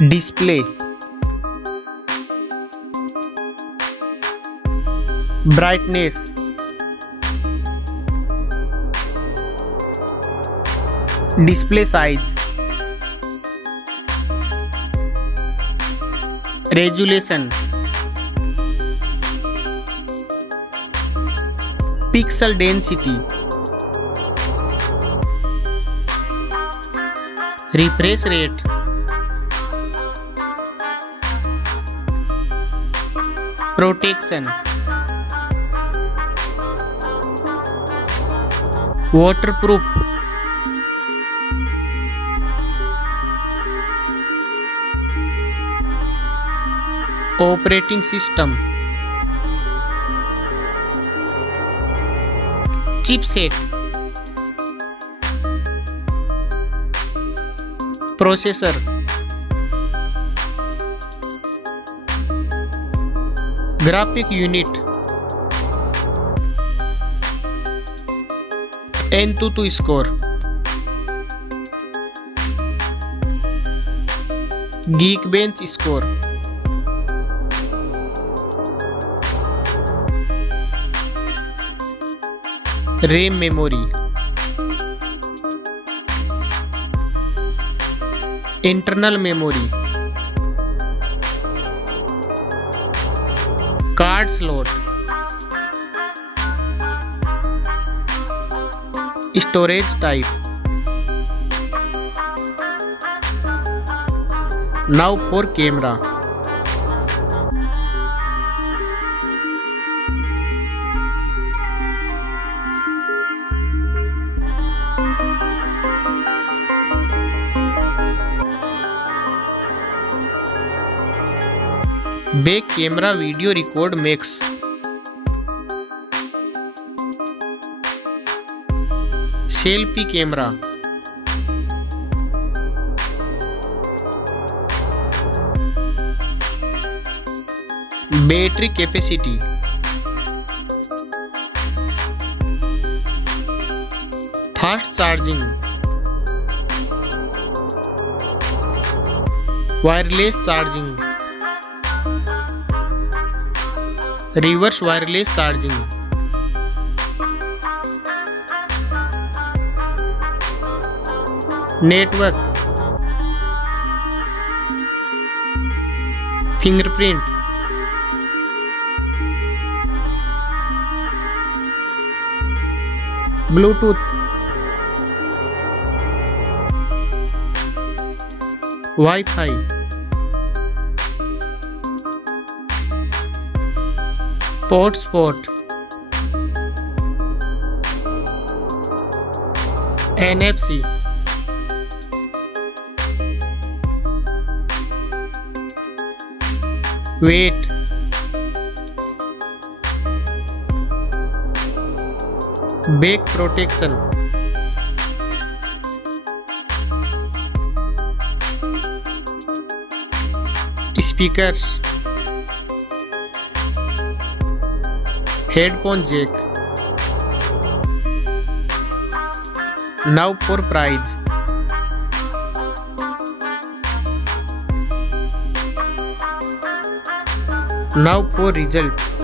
display, brightness, display size, resolution, pixel density, refresh rate, protection, waterproof, operating system, chipset, processor, graphic unit, Antutu score, Geekbench score, RAM memory, internal memory, card slot, storage type. Now for camera. Back camera video record makes. Selfie camera, battery capacity, fast charging, wireless charging, reverse wireless charging, network, fingerprint, Bluetooth, Wi-Fi, hotspot, NFC, weight, back protection, speakers, headphone jack. Now for price. Now for result.